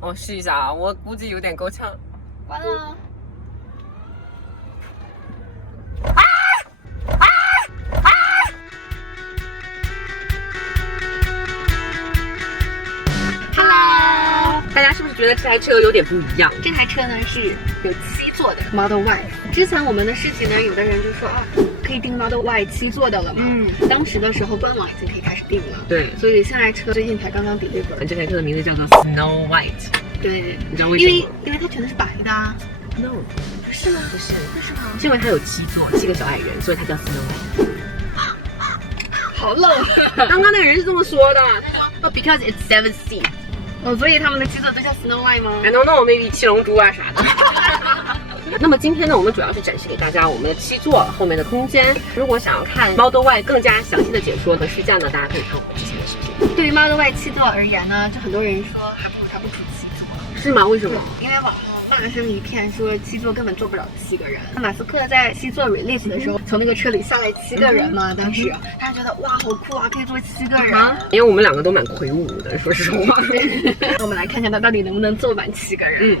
我试一下啊，我估计有点够呛。完了。Hello， 大家是不是觉得这台车有点不一样？这台车呢是有7座的 Model Y。之前我们的事情呢，有的人就说啊，可以订 Model Y 7座的了嘛。当时的时候官网已经可以开始订了。对，所以现在车最近才刚刚 deliver。这台车的名字叫做 Snow White。对，你知道为什么？因为它全都是白的啊。No， 不是吗？不是，为什么？是因为它有7座，7个小矮人，所以它叫 Snow White。好冷。刚刚那个人是这么说的，他说 because it's 7 seat。所以他们的7座都叫 Snow White 吗 I don't know, maybe 七龙珠啊啥的。那么今天呢，我们主要是展示给大家我们的7座后面的空间。如果想要看 Model Y 更加详细的解说和试驾呢，大家可以看我们之前的视频。对于 Model Y 7座而言呢，就很多人说还不止7座。是吗？为什么？因为网上乱成一片，说7座根本坐不了7个人。马斯克在7座 release 的时候，从那个车里下来7个人嘛，当时大家觉得哇好酷啊，可以坐7个人。因为我们两个都蛮魁梧的，说实话。那我们来看看他到底能不能坐满7个人。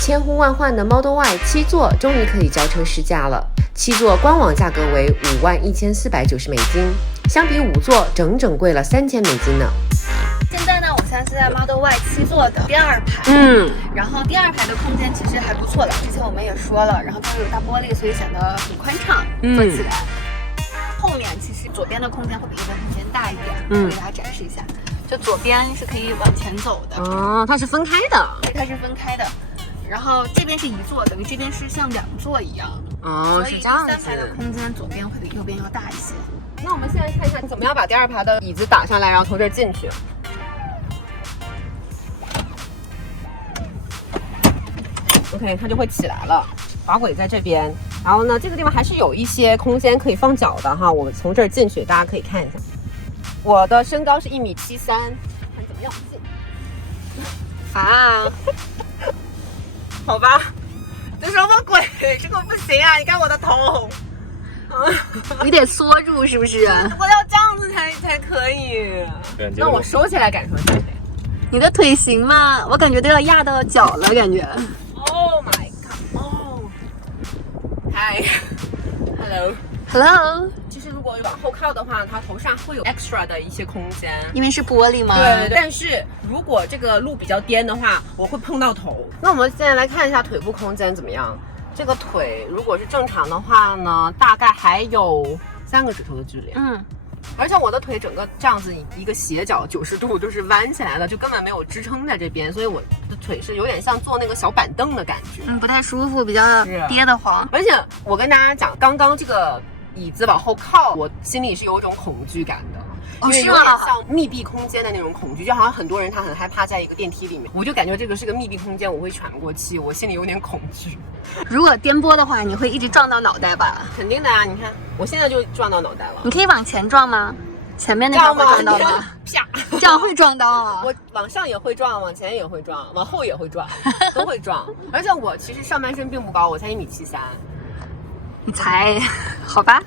千呼万唤的 Model Y 7座终于可以交车试驾了。7座官网价格为51490美金，相比5座整整贵了3000美金呢。现在呢，我现在是在 Model Y 7座的第2排，然后第2排的空间其实还不错了，之前我们也说了，然后它有大玻璃，所以显得很宽敞，坐起来。后面其实左边的空间会比右边空间大一点，我给大家展示一下，就左边是可以往前走的，哦，它是分开的，对，它是分开的。然后这边是1座，等于这边是像2座一样，哦，是这样子。所以第3排的空间左边会比右边要大一些。那我们现在看一下，你怎么样把第2排的椅子打下来，然后从这儿进去。OK， 它就会起来了。滑轨在这边，然后呢，这个地方还是有一些空间可以放脚的哈。我们从这儿进去，大家可以看一下。我的身高是1.73米，看怎么样进？啊，好吧，这什么鬼？这个不行啊！你看我的头，你得缩住是不是？我要这样子才可以。那我收起来感受一下。你的腿行吗？我感觉都要压到脚了，感觉。Oh my god！ 哦 ，Hi，Hello。Hello， 其实如果往后靠的话，它头上会有 extra 的一些空间，因为是玻璃吗？对。但是如果这个路比较颠的话，我会碰到头。那我们现在来看一下腿部空间怎么样。这个腿如果是正常的话呢，大概还有3个指头的距离。而且我的腿整个这样子一个斜角90度都是弯起来的，就根本没有支撑在这边，所以我的腿是有点像坐那个小板凳的感觉，不太舒服，比较跌得慌。而且我跟大家讲，刚刚这个椅子往后靠，我心里是有一种恐惧感的。因为有点像密闭空间的那种恐惧，就好像很多人他很害怕在一个电梯里面，我就感觉这个是个密闭空间，我会喘不过气，我心里有点恐惧。如果颠簸的话，你会一直撞到脑袋吧？肯定的啊，你看我现在就撞到脑袋了。你可以往前撞吗？前面那边会撞到吗？啪，这样会撞到啊！我往上也会撞，往前也会撞，往后也会撞，都会撞。而且我其实上半身并不高，我才1.73米。你才好吧？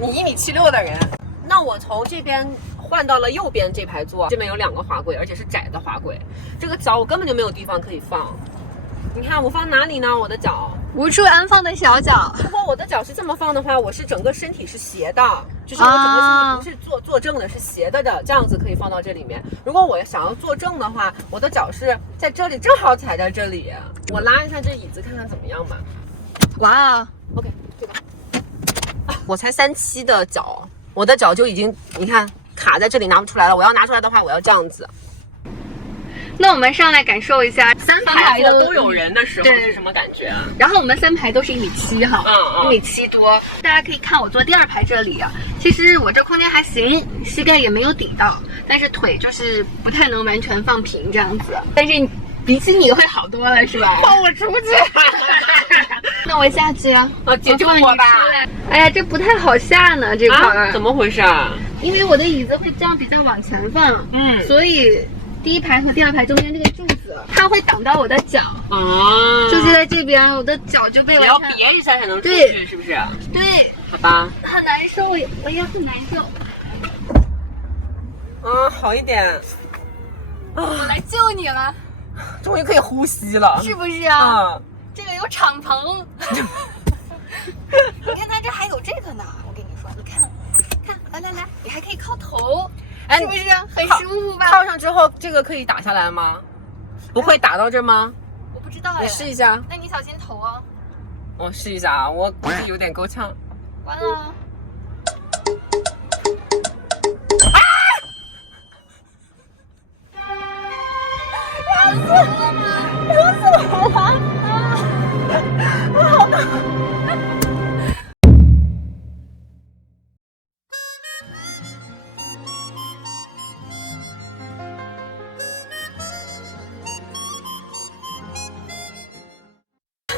你1.76米的人。那我从这边换到了右边这排座，这边有2个滑轨，而且是窄的滑轨。这个脚我根本就没有地方可以放。你看我放哪里呢？我的脚无处安放的小脚。如果我的脚是这么放的话，我是整个身体是斜的，就是我整个身体不是坐正的，是斜的，这样子可以放到这里面。如果我想要坐正的话，我的脚是在这里，正好踩在这里。我拉一下这椅子看看怎么样吧。哇 ，OK， 对吧？我才37的脚。我的脚就已经，你看卡在这里拿不出来了。我要拿出来的话，我要这样子。那我们上来感受一下3排的都有人的时候是什么感觉啊？然后我们3排都是1.7米哈，1.7米多。大家可以看我坐第2排这里啊，其实我这空间还行，膝盖也没有顶到，但是腿就是不太能完全放平这样子。但是比起你会好多了是吧？放我出去！那我下去啊，解救我吧！哎呀，这不太好下呢，这块怎么回事啊？因为我的椅子会这样比较往前放，所以第1排和第2排中间这个柱子，它会挡到我的脚就是在这边，我的脚就被我要别一下才能出去，是不是？对，好吧，很难受，我也很难受。好一点。我来救你了，终于可以呼吸了，是不是啊？嗯，这个有敞篷。你看它这还有这个呢，我跟你说，你看，来，你还可以靠头，是不是很舒服吧？靠上之后，这个可以打下来吗？不会打到这吗？我不知道哎，你试一下。那你小心头啊。我试一下啊，我估计有点够呛。完了。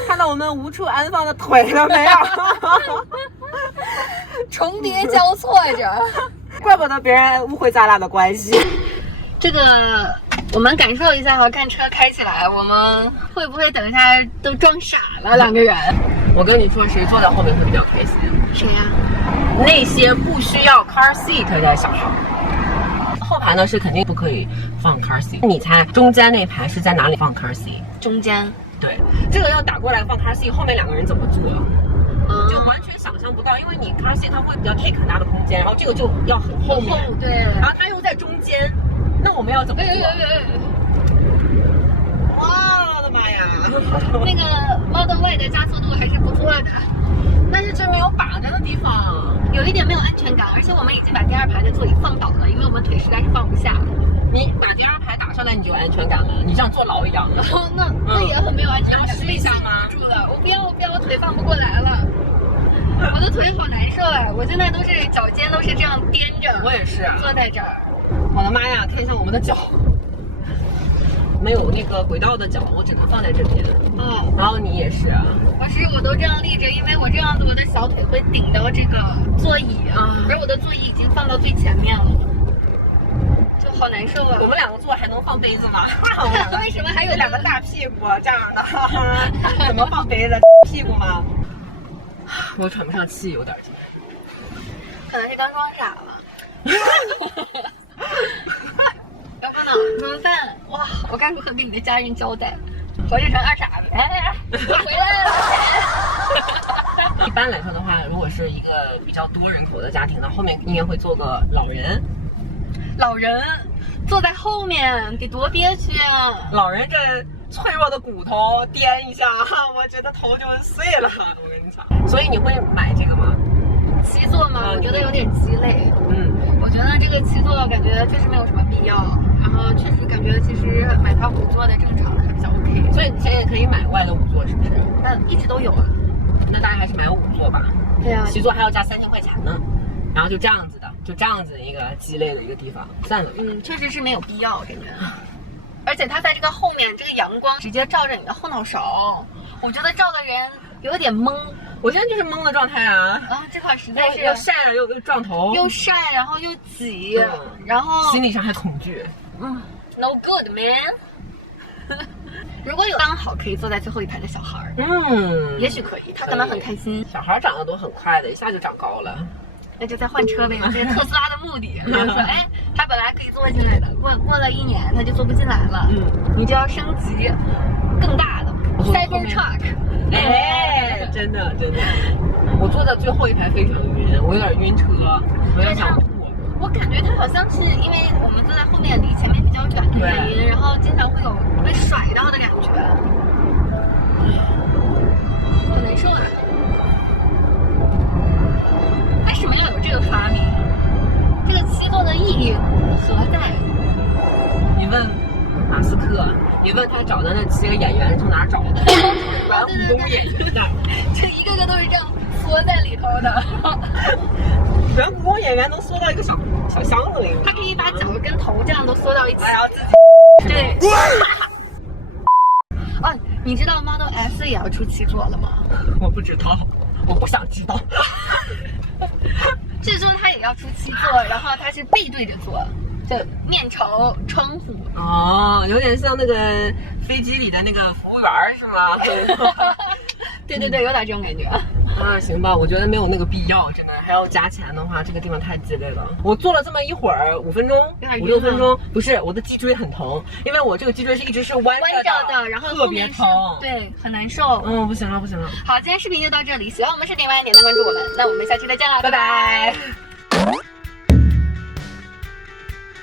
看到我们无处安放的腿了没有？重叠交错着，怪不得别人误会咱俩的关系。这个我们感受一下哈，看车开起来，我们会不会等一下都撞傻了两个人？我跟你说，谁坐在后面会比较开心？谁呀？那些不需要 car seat 的小孩。后排呢是肯定不可以放 car seat。你猜中间那排是在哪里放 car seat？中间。对，这个要打过来放 car seat， 后面两个人怎么坐？就完全想象不到，因为你 car seat 它会比较 take 很大的空间，然后这个就要很后面，对，然后它又在中间，那我们要怎么做？哇，我的妈呀！那个 Model Y 的加速度还是不错的，但是这没有把着的地方，有一点没有安全感，而且我们已经把第二排的座椅放倒了，因为我们腿实在是放不下。你把第二排打上来，你就有安全感了。你像坐牢一样。那也很没有安全感。试一下吗？住了，我不要，我腿放不过来了，我的腿好难受哎！我现在都是脚尖都是这样颠着。我也是坐在这儿。我的妈呀！看一下我们的脚，没有那个轨道的脚，我只能放在这边。然后你也是啊。我都这样立着，因为我这样子我的小腿会顶到这个座椅而我的座椅已经放到最前面了。就好难受啊！我们两个坐还能放杯子吗？为什么还有两个大屁股这样的？怎么放杯子？屁股吗？我喘不上气，有点儿。可能是刚装傻了。要不呢？怎么办？哇！我该如何跟你的家人交代？活着成二傻子！哎，我回来了。一般来说的话，如果是一个比较多人口的家庭呢，后面应该会坐个老人。老人坐在后面得多憋屈啊！老人这脆弱的骨头颠一下，我觉得头就碎了。我跟你讲，所以你会买这个吗？七座吗？我觉得有点鸡肋。我觉得这个七座感觉确实没有什么必要，然后确实感觉其实买它5座的正常的还比较 OK。所以你现在可以买外的5座，是不是？那一直都有啊。那大家还是买5座吧。对啊，7座还要加3000块钱呢。然后就这样子的，就这样子一个鸡肋的一个地方，算了。确实是没有必要，感觉。而且它在这个后面，这个阳光直接照着你的后脑勺，我觉得照的人有点懵。我现在就是懵的状态啊！这块实在是又晒又撞头，又晒，然后又挤，然后心理上还恐惧。No good man 。如果有刚好可以坐在最后一排的小孩，也许可以，他可能很开心。小孩长得都很快的，一下就长高了。那就再换车呗，这是特斯拉的目的。就是说，他本来可以坐进来的，过了1年他就坐不进来了。你就要升级更大的 Cybertruck。真的，我坐在最后一排非常晕，我有点晕车，我有点想吐。我感觉他好像是因为我们坐在后面离前面比较远的原因，然后经常会有被甩到的感觉，好难受啊！为什么要有这个发明？这个7座的意义何在？你问马斯克，你问他找的那7个演员从哪找的？原蜈蚣演员的，这一个个都是这样缩在里头的。原蜈蚣演员能缩到一个小箱子里，他可以把脚跟头这样都缩到一起。然后自己对。你知道 Model S 也要出7座了吗？我不知道，我不想知道。据说它也要出7座，然后它是背对着坐，就面朝窗户。有点像那个飞机里的那个服务员是吗？对对对，有点这种感觉。啊，行吧，我觉得没有那个必要，真的还要加钱的话，这个地方太鸡肋了。我坐了这么一会儿，5分钟、5、6分钟，不是我的脊椎很疼，因为我这个脊椎是一直是弯着的，然后特别疼，对，很难受。嗯，不行了，不行了。好，今天视频就到这里，喜欢我们视频，欢迎点赞关注我们，那我们下期再见了，拜拜。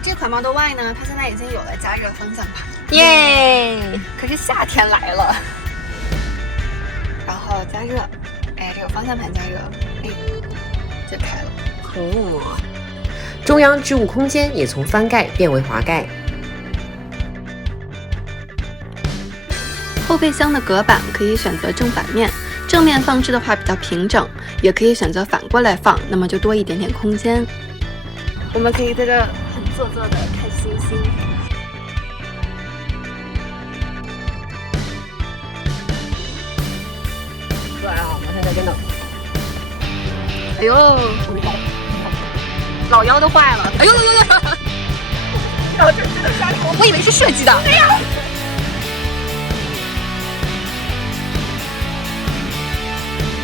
这款 Model Y 呢，它现在已经有了加热方向盘，耶！可是夏天来了，然后加热，哎，这个方向盘加热，哎，就开了。中央置物空间也从翻盖变为滑盖。后备箱的隔板可以选择正反面，正面放置的话比较平整，也可以选择反过来放，那么就多一点点空间。我们可以在这很做作的看星星。对啊，我现在真的，哎呦，老腰都坏了！哎呦呦呦呦！我以为是设计的。哎呀！